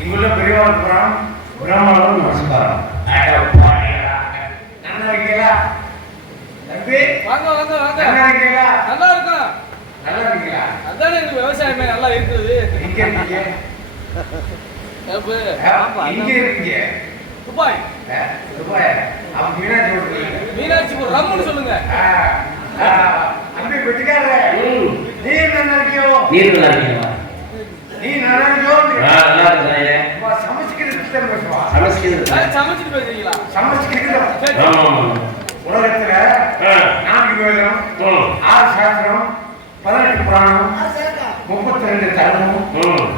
இங்குள்ள பெரியவாள் புறம் பிரம்மணம் நமஸ்காரம். நல்லா இருக்கீங்களா தம்பி? வாங்க வாங்க வாங்க. நல்லா இருக்கீங்களா? நல்லா இருக்கும். நல்லா இருக்கீங்களா? அதானே விவசாயமே நல்லா இருக்குது. இங்க இருக்கீங்க? இங்க இருக்கீங்க? துபாய். துபாய். அப்ப மீனாட்சி போட்டுருக்கீங்க. மீனாட்சிபுரம் ரம்முன்னு சொல்லுங்க. அன்பே பெட்டிக்கார. நீ நல்லா இருக்கியோ? நீ நல்லா இருக்கீங்களா? நீ நல்லா இருக்கியோ? நல்லா இருக்கேன். சமைச்சுக்கிறது பேசுவா. சமைச்சிட்டு பேசுறீங்களா? சமைச்சுக்கிறது. உலகத்துல 4 வேதம், 6 சாஸ்திரம், 18 புராணம், 32 தர்மம்,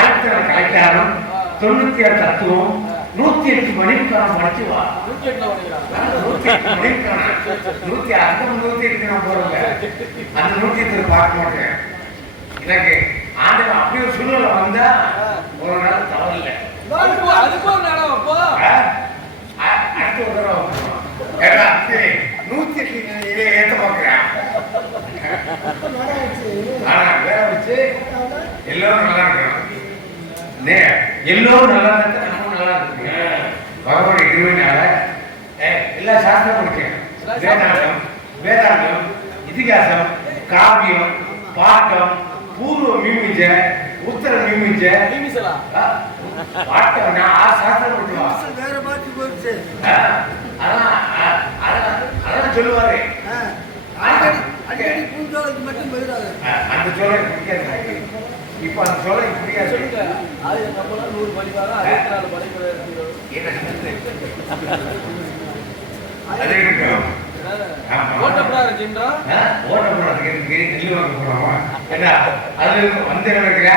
6 கலைக்காரம், 97 தத்துவம், 108 மணிக்காரம் படிச்சு வா. 108 மணிக்காரம். 108 நான் போறேன். அந்த 108 பார்க்க மாட்டேன். எனக்கு ஆண்டவன் அப்படி ஒரு சூழ்நிலை வந்தா ஒரு நாள் தவறு இல்லை. அதுக்கு ஒரு நேரம் அப்போ அடுத்த ஒரு தடவை 108 ஏற்ற பார்க்கிறேன். வேலை வச்சு எல்லாரும் நல்லா இருக்கணும். எல்லோரும் நல்லா இருந்தா நம்ம நல்லா இருக்குங்க. பகவான் இருமையினால எல்லா சாஸ்திரம் படிச்சேன். வேதாந்தம், இதிகாசம், காவியம், பாட்டம், பூர்வ மீமிஞ்ச, உத்தர மீமிஞ்ச, பாட்டம் நான் 6 சாஸ்திரம் படிச்சுவான். வேற பாட்டு போயிடுச்சு. அதான் சொல்லுவாரு. அடிக்கடி பூஞ்சோலைக்கு மட்டும் போயிடாது. அந்த சோலை பிடிக்காது. இப்ப அந்த சோலை பிடிக்காது. அது நம்மள 100 படிப்பாங்க. 64 படிக்கிறது. அது இருக்கும். ஓட்டப்படாத ஜிம்டா. ஓட்டப்படாத இருக்கு. நெல்லு வாங்க போறோமா? என்ன அது வந்து நினைக்கிறா?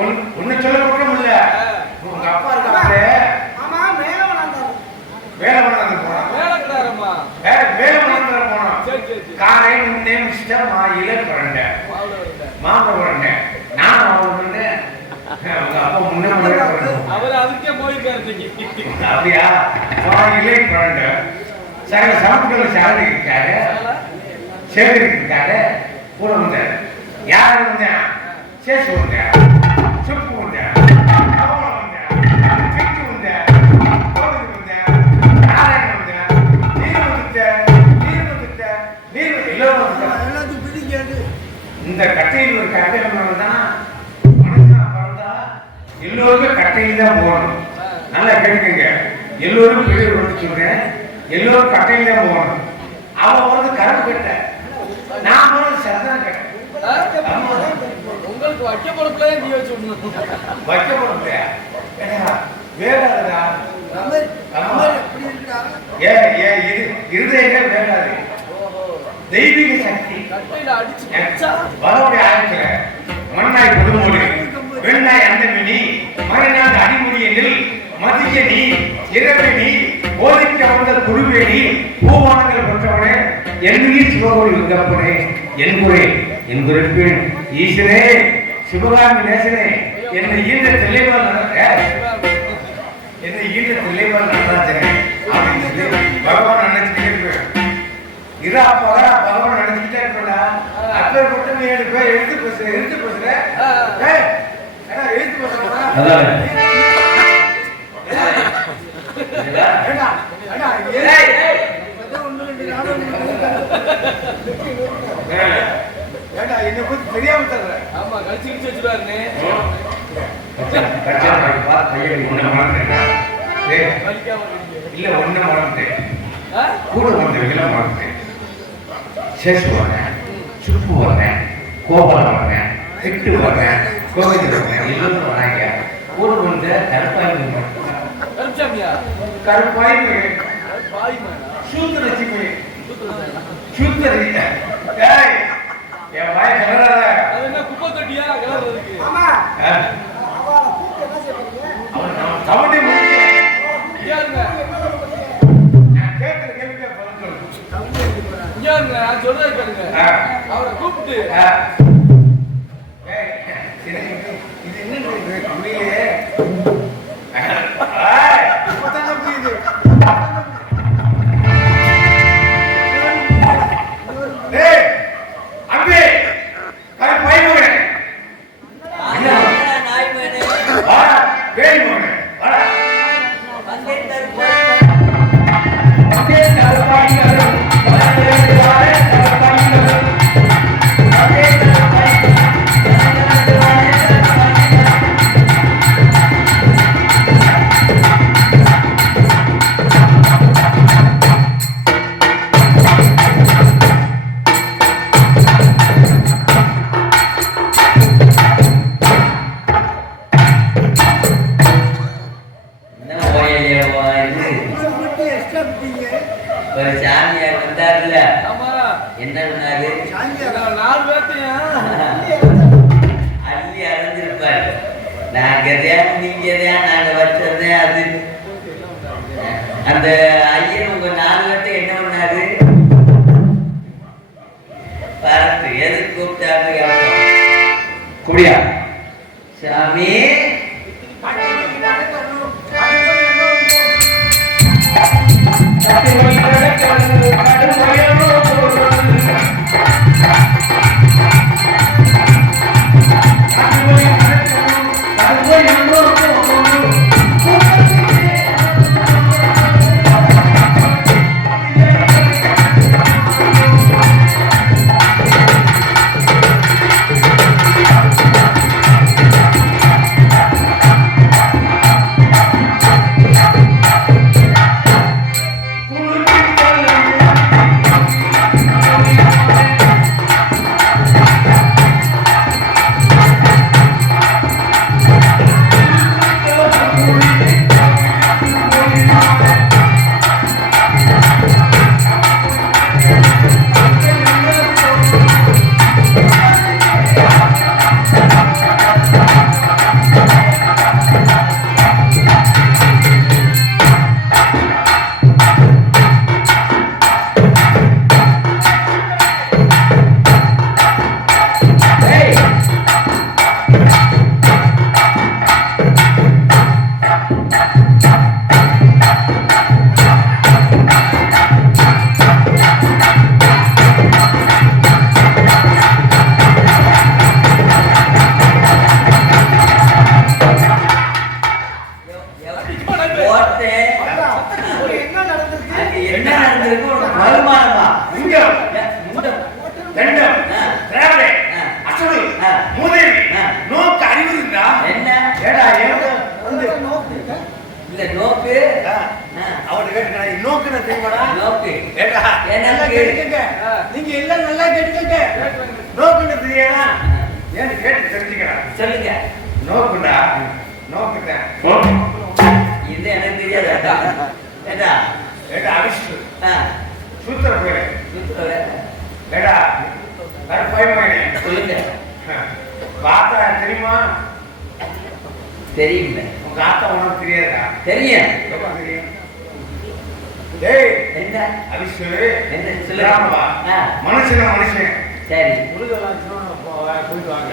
ஒன்னு சொல்ல கூட இல்ல. உங்க அப்பா இருக்காரு. ஆமா மேல வந்தாரு. வேலை பண்ணாத போறோம். வேலைக்காரமா. வேலை பண்ணாத போறோம். சரி. காரை முன்னே மிஸ்டர் மாயில பரண்ட. மாமா பரண்ட. நான் அவர்கிட்ட உங்க அப்பா முன்னே அவர் அதுக்கே போயிருக்காரு. அப்படியா? மாயிலே பரண்ட. சரி சமத்துக்கள் சாரி இருக்காரு. சேவை இருக்காரு. கூட வந்தார். யார் வந்தா? சேஷு வந்தா. சுப்பு வந்தா. அவள வந்தா. சிக்கு வந்தா. கோவிந்த் வந்தா. நாராயண வந்தா. நீர் எல்லாத்துக்கும் பிடிக்காது. இந்த கட்டையில் ஒரு கட்டையில் தான் மனுஷனா பிறந்தா எல்லோருக்கும் கட்டையில் தான் போகணும். நல்லா கேட்குங்க. எல்லோரும் பெரிய கொடுத்து சொல்றேன். எல்லோரும் கட்டையில் தான் போகணும். அவன் வந்து கரண்ட் கட்ட, நான் போனது சந்தன கட்ட. உங்களுக்கு வைக்க பொறுப்புல நீ வச்சு விடணும். வைக்க பொறுப்புல வேடாதுடா. இருதயமே வேடாது. தெய்வீக சக்தி வரவுடைய ஆரம்பிக்கிற மண்ணாய் புதுமொழி வெண்ணாய் அந்த மினி மறைநாள் அடிமுடிய நெல் மதிய நீ இரவு நீ போதிக்க வந்த குருவே நீ பூவானங்கள் பெற்றவனே என்னுயிர் சிவகோடி விங்கப்பனே என்புரே என்புரைப்பேன் ஈஸ்வரே சிவகாமி நேசனே என்னை ஈன்ற தெளிவால் நடராஜனே அப்படின்னு சொல்லி பகவான் நினைச்சுக்கிட்டே இருப்பேன். இரா பகரா பகவான் நினைச்சுக்கிட்டே இருப்பேன்டா. அப்பேர் மட்டும் நீ எடுப்ப எழுத்து பேசுற எழுத்து என்ன பத்தி தெரியாம தர்ற. ஆமா கழிச்சு வச்சுப்பாருன்னு இல்ல ஒண்ணு மறந்துட்டேன். கூட வந்தவங்களாம் மறந்துட்டேன். சேஷு வரேன், சுப்பு வரேன், கோபாலம் வரேன், திட்டு வரேன், கோவிந்த் வரேன். எல்லோரும் வராங்க. கூட வந்த கருப்பாய் கருப்பாமியா கருப்பாய் சூத்திரச்சி சூத்திரி என் வாய கலராத. அது என்ன குப்பை தொட்டியா கலர்றதுக்கு? ஆமா அவளை கூப்பிட்டு என்ன செய்றீங்க? அவன் நான் தவணை முடிச்சேன். இங்க நான் கேட்கிற கேள்விக்கு பதில் சொல்லு. இங்க நான் சொல்றதை கேளுங்க. அவரை கூப்பிட்டு இது என்ன உண்மையிலே இப்பதான் புரியுது. அன்பே கருப்பாய் என்ன பண்ணாரு? நாலு பேர்த்தையும் அள்ளி அடைஞ்சிருப்பாரு. நாங்க எதையா நீங்க எதையா நாங்க வச்சதே அது. அந்த ஐயன் உங்க 4 பேர்த்தை என்ன பண்ணாரு? பார்த்து எதுக்கு கூப்பிட்டாரு? குடியா சாமி என்ன நடந்திருக்கு? ஒரு வருமானமா நோக்கு அறிவு இருந்தா என்ன வந்து நோக்கு இல்ல நோக்கு அவரு கேட்டு நோக்குன்னு தெரியுமாடா? நோக்கு ஏடா என்ன கேட்டுக்கங்க. நீங்க எல்லாம் நல்லா கேட்டுக்கங்க. நோக்குன்னு தெரியாதா? ஏன் கேட்டு தெரிஞ்சுக்கடா. சொல்லுங்க. நோக்குண்டா நோக்குதான். இது எனக்கு தெரியாதா? ஏடா ஏடா அரிஷ்டு சூத்திர போயிடு. ஏடா பயமாயினே. சொல்லுங்க. பார்த்தா தெரியுமா? தெரியுங்க. உங்க ஆத்தா உனக்கு தெரியாதா? தெரியும். எப்ப தெரியும்? டேய் என்ன அரிஷ்டு என்ன சொல்லுங்க. மனுஷன் மனுஷன். சரி முருகெல்லாம் போயிட்டு வாங்க.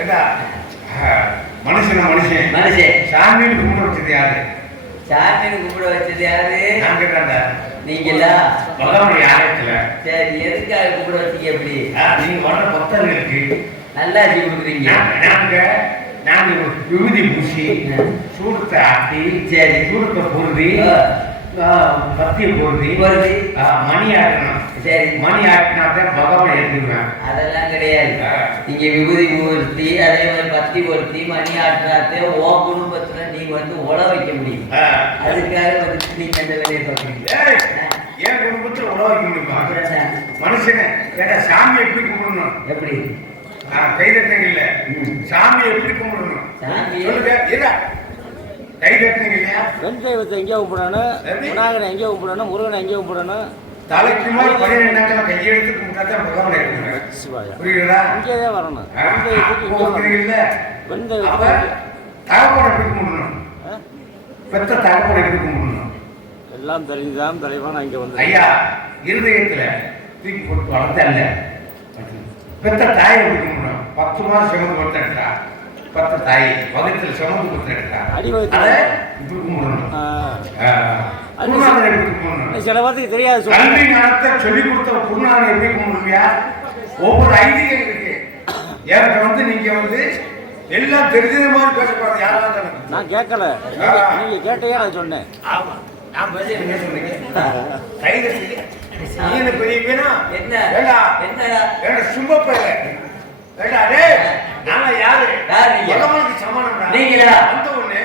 ஏடா மனுஷன் மனுஷன் மனுஷன். சாமின்னு கும்பிட வச்சது யாரு? சாமின்னு கும்பிட வச்சது யாரு? நான் கேட்டாண்டா. நீங்களா? பகவானுடைய ஆலயத்துல. சரி எதுக்காக கும்பிட வச்சீங்க? எப்படி நீங்க வர பக்தர்களுக்கு நல்லாச்சு கொடுக்குறீங்க. நாங்க விபூதி பூசி சூடத்தை ஆட்டி சரி சூடத்தை பொருதி பத்திய பொருதி வருது. மணி ஆட்டணும். சரி மணி ஆட்டினாத்தான் பகவான் எழுதிடுவேன். அதெல்லாம் கிடையாது. நீங்க விபூதி பொருத்தி அதே மாதிரி பத்தி பொருத்தி மணி ஆட்டினாத்தே ஓ குடும்பத்துல நீங்க வந்து உழ வைக்க முடியும். அதுக்காக வந்து நீங்க அந்த வேலையை பார்க்குறீங்க. என் குடும்பத்துல உழ வைக்க முடியுமா? மனுஷனை கேட்டா சாமி எப்படி கும்பிடணும்? எப்படி கைதட்டங்க இல்ல சாமி எப்படி கும்பிடணும்? சாமி சொல்லுங்க. கைதட்டங்க இல்லையா? வெண் தெய்வத்தை எங்கேயோ கும்பிடணும், விநாயகரை எங்கேயோ கும்பிடணும், முருகனை எங்கேயோ கும்பிடணும். தலைக்கு மேல் 12 கையெழுத்து கும்பிட்டாதான் பகவான் எடுக்கணும். சிவாயா புரியுதா? இங்கேயே வரணும். வெண் தெய்வத்துக்கு இங்கே வரணும். வெண் அப்ப தெய்வத்துக்கு தகப்பனை எப்படி கும்பிடணும்? பெத்த தகப்பனை எப்படி கும்பிடணும்? எல்லாம் தெரிஞ்சுதான் தலைவன் இங்கே வந்து ஐயா இருதயத்துல தூக்கி போட்டு வளர்த்தல்ல. பெத்த தாயை எப்படி கும்பிடணும்? 10 மாதம் சுமந்து கொடுத்தா பெத்த தாய் வகத்துல சுமந்து கொடுத்தா அடி வயிற்று அதை இப்படி கும்பிடணும். குருநாதர் எப்படி கும்பிடணும்? சில வார்த்தைக்கு தெரியாது சொல்லு. கல்வி ஞானத்தை சொல்லிக் கொடுத்த குருநாதர் எப்படி கும்பிடுவியா? ஒவ்வொரு ஐடியா இருக்கு. எனக்கு வந்து நீங்க வந்து எல்லாம் தெரிஞ்சது மாதிரி பேசக்கூடாது. யாராவது நான் கேட்கல, நீங்க கேட்டையே நான் சொன்னேன். ஆமா நான் பேச என்ன சொன்னீங்க? கைதட்டி நீ என்ன பெரிய வேணா என்ன ஏடா என்னடா ஏடா சும்மா போயில ஏடா டேய் நாங்க யாரு நீங்க? பகவானுக்கு சமானம்டா. நீங்களா? அந்த ஒண்ணு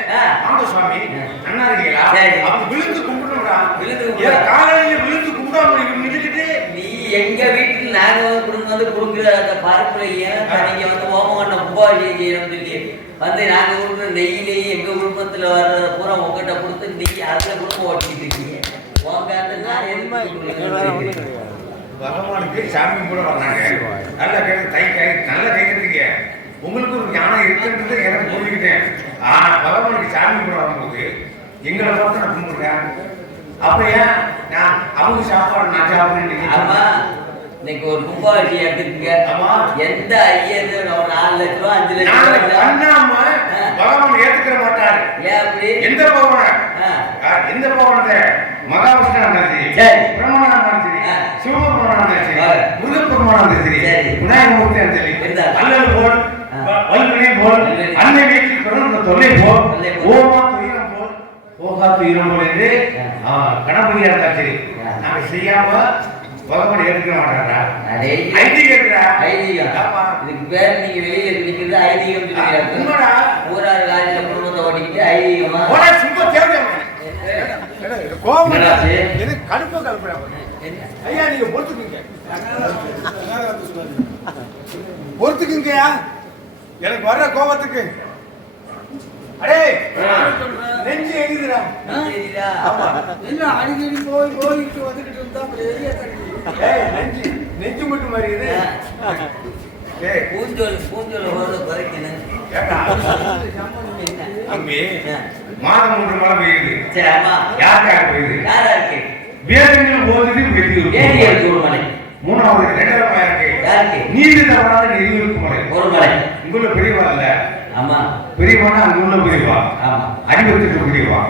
ஆமா சுவாமி அண்ணா இருக்கீங்களா? சரி. அப்ப விழுந்து கும்பிடணும்டா. விழுந்து கும்பிடு. ஏன் காலையில விழுந்து கும்பிடாம நின்னுக்கிட்டு நீ எங்க வீட்டில் நாங்க வந்து கொடுக்குற அந்த பருப்புலையும் நீங்க வந்து ஓமகண்ண கும்பாபிஷேகம் செய்யணும் சொல்லி வந்து நாங்க கொடுக்குற நெய்யிலேயே எங்க குடும்பத்துல வர்றத பூரா உங்ககிட்ட கொடுத்து நீங்க அதுல குடும்பம் ஓட்டிட்டு இருக்கீங்க உங்க நான் எதுவுமே பகவானுக்கு சாமி கூட வர்றாங்க. நல்ல நல்ல கைக்கிறீங்க. உங்களுக்கு ஒரு ஞானம் இருக்குன்றது எனக்கு புரிஞ்சுக்கிட்டேன். ஆனா பகவானுக்கு சாமி கூட வரும்போது எங்களை பார்த்து நான் கும்பிடுறேன். அப்ப ஏன் நான் அவங்க சாப்பாடு நான் சாப்பிடுறேன்? ஆமா, இன்னைக்கு ஒரு கும்பாவசி எடுத்துக்கங்க. ஆமா, எந்த ஐயது 4 லட்சம் ரூபா 5 லட்சம் ரூபாய் பகவான் ஏத்துக்கிற மாட்டாரு. ஏன் அப்படி? எந்த பகவான எந்த பகவானத்தை மகாவிஷ்ணு இருந்தாலும் சரி, பிரம்மனா இருந்தாலும் சரி, சிவபெருமானா இருந்தாலும் சரி, முருகப்பெருமானா இருந்தாலும் சரி, விநாயகமூர்த்தி இருந்தாலும் சரி, அல்லல் போல் வல்வினை போல் அன்னை வீட்டில் பிறந்த தொல்லை போல் ஓமா துயரம் போல் ஓகா துயரம் போல் என்று கணபதியா இருந்தாலும் சரி நாங்க செய்யாம பகவான் ஏற்றுக்க மாட்டாரா? இதுக்கு பேர் நீங்க வெளியே நிக்கிறது ஐதீகம் சொல்லுங்க. ஊரார் காலத்துல குடும்பத்தை ஓட்டிக்கிட்டு ஐதீகமா ஐயா நீங்க பொறுத்துக்குங்கயா எனக்கு வர்ற கோபத்துக்கு. அடே நெஞ்சு எரியுதுடா. என்ன அடிக்கடி போயிட்டு வந்துகிட்டு இருந்தா நெஞ்சு மட்டும் மாதிரி இது. பூஞ்சோல் ஓடுற குறைக்கணும். தம்பி மாதம் 3 மழை பெய்யுது. சரி, ஆமா. யாருக்காக பெய்யுது? யாருக்கு? வேதங்கள் ஓதுது பெய்யுது. ஒரு மலை. 3வது 2வது மழை இருக்கு. யாருக்கு? நீதி தவறாத நெறிவிற்கு மழை. ஒரு மலை. உள்ள பெரியவா இல்ல. ஆமா. பெரியவானா அங்க உள்ள பெரியவா. ஆமா. அறிவுறுத்திட்டு பெரியவா.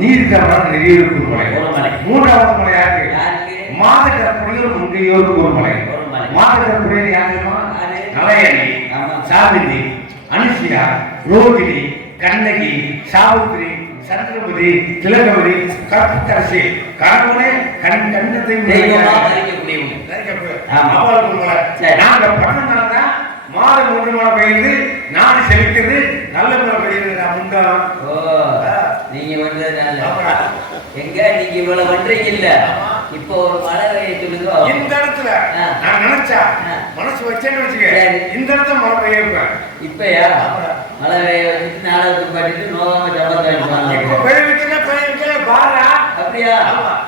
நீதி தவறாத நெறிவிற்கு மழை. ஒரு மலை. 3வது மழை யாருக்கு? யாருக்கு? மாத கற்பனையோர் முங்கையோருக்கு ஒரு மலை. மாத கற்பனை யாருமா? நலையணி, சாவிந்தி, அனுசியா, ரோகிணி, கண்ணகி, சாவித்ரி, சந்திரபதி, திலகவதி, கற்புக்கரசி, கணவனே கண்ணத்தை நாங்க பண்ணனால்தான் மாதம் 3 மழை பெய்யுது, நாடு செலுக்குது, நல்ல மழை பெய்யுது. நீங்க வந்ததுனால எங்க நீங்க இவ்வளவு பண்றீங்க இல்ல? இப்போ ஒரு மழை பெய்ய சொல்லுங்க. இந்த இடத்துல நான் நினைச்சா மனசு வச்சேன்னு வச்சுக்க, இந்த இடத்துல மழை பெய்ய இப்பயா மழை பெய்ய வச்சுட்டு நாடகத்துக்கு பாட்டிட்டு நோகாம இப்ப பெய்ய வைக்கல பாரா. அப்படியா?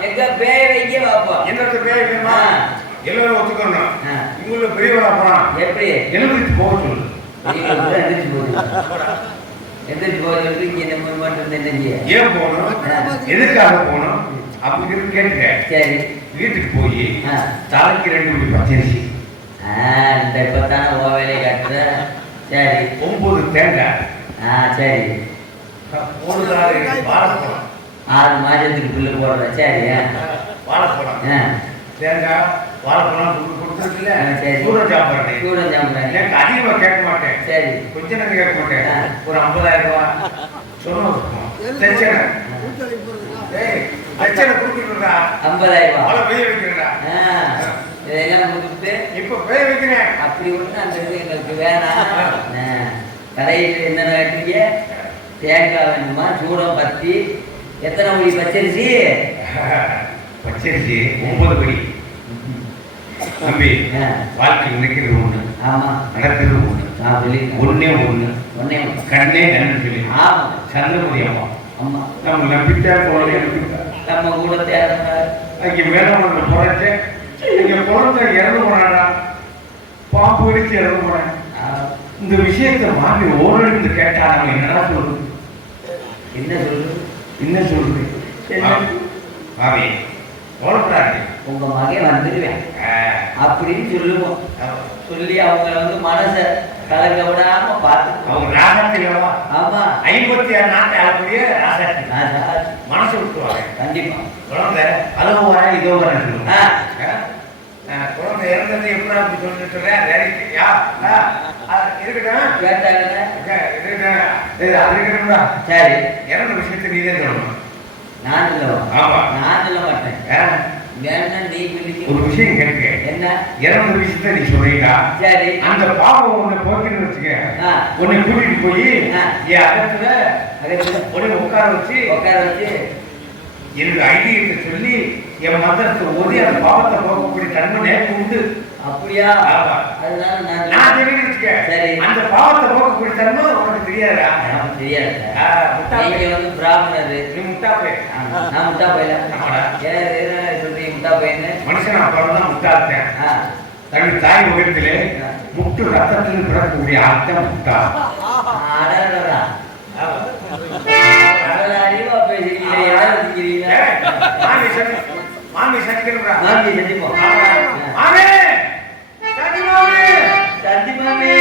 எங்க பேய வைக்க பாப்போம். என்னத்த பேய வைக்கணுமா? எல்லாரும் ஒத்துக்கணும். இங்குள்ள பெரியவரா போனா எப்படி எழுதிட்டு போக சொல்லு. எந்திரிச்சு போகிறது இங்க நம்ம மட்டும் என்ன ஏன் போகணும், எதுக்காக போகணும் அப்படின்னு கேட்டுக்க. சரி, வீட்டுக்கு போய் தலைக்கு 2 மணி பச்சரிசி, இந்த இப்பத்தான ஓ வேலையை காட்டுற. சரி, 9 தேங்காய். சரி, 1 வாழைப்பழம், 6 மாதத்துக்கு புல்லு போடுற. சரி, வாழைப்பழம், தேங்காய், வாழைப்பழம் கொடுத்துருக்குல்ல. சரி, சூடம் சாப்பிட்றேன். சூடம் சாப்பிட்றேன். எனக்கு அதிகமாக கேட்க மாட்டேன். சரி, கொஞ்ச நேரம் கேட்க மாட்டேன். ஒரு 50,000 ரூபா சொன்னோம். பிரச்சனை கொடுக்குறா. 50,000 ரூபா அவ்வளோ பெய்ய வைக்கிறா. இதெல்லாம் கொடுத்து இப்போ பெய்ய வைக்கிறேன். அப்படி ஒன்று அந்த இது எங்களுக்கு வேணாம். கடையில் என்னென்ன கேட்டீங்க? தேங்காய் வேணுமா? சூடம் பத்தி எத்தனை மணி பச்சரிசி? பச்சரிசி 9 படி. தம்பி வாழ்க்கை நினைக்கிறது ஒண்ணு, ஆமா நடக்கிறது ஒண்ணு. நான் சொல்லி ஒன்னே ஒண்ணு கண்ணே நன்றி சொல்லி. ஆமா, சந்திரபதி அம்மா அம்மா நம்ம நம்பிட்டா போல நம்ம கூட தேவை. அங்கே வேளாண் குறைச்ச இங்க குழந்தை இறந்து போனாடா, பாம்பு வெடிச்சு இறந்து போனேன். இந்த விஷயத்தை வாங்கி ஓரளவு கேட்டா நம்ம என்னடா சொல்றது? என்ன சொல்றது? மாமி கவலைப்படாது, உங்க மகன் வந்துடுவேன் அப்படின்னு சொல்லுவோம். சொல்லி அவங்கள மனசை கலங்க விடாம பார்த்து அவங்க ராசாத்திலவா. ஆமா, 56 நாட்டை ஆளக்கூடிய ராசாத்தி மனசு விட்டுருவாங்க. கண்டிப்பா குழந்தை அளவு வர இதோ வர குழந்தை இறந்தது எப்படி அப்படி சொல்லிட்டு இருக்கட்டும். சரி, இறந்த விஷயத்தை நீதே சொல்லணும். நான் சொல்ல மாட்டேன். ஒரு விஷயம் கேட்க, என்ன இறந்த விஷயத்த நீ சொல்றீங்களா? சரி, அந்த பாவம் உன்னை போக்குன்னு வச்சுக்க, உன்னை கூட்டிட்டு போய் என் அகத்துல உடனே உட்கார வச்சு என்னோட ஐடியத்தை சொல்லி என் மந்திரத்தை ஓதி அந்த பாவத்தை போக்கக்கூடிய தன்மை நேரம் உண்டு. அப்படியா? அதனால நான் வச்சுக்க. சரி. அந்த பாவத்தை போக்கு கொடுத்தாருன்னு உனக்கு தெரியாதா? எனக்கு தெரியாது சார். முட்டா நீங்க பையன். வந்து பிராமணரு. நீ முட்டா பையன். நான் முட்டா போயில. ஆமாடா. ஏன் சொல்றீங்க முட்டா போயின்னு? மனுஷன் பிறந்தான் முட்டாள்தேன். தன் தாய் முகத்திலே முட்டு ரத்தத்தில் பிறக்கக்கூடிய அர்த்தம் முட்டா. அடடடா. அவ்வளவு அறிவா பேசுறீங்களே, யாரை வச்சுக்கிறீங்க? மாமி சனிக்கிறா. மாமி சந்திப்போம். மாமி சனி மாமி. சந்தி மாமி.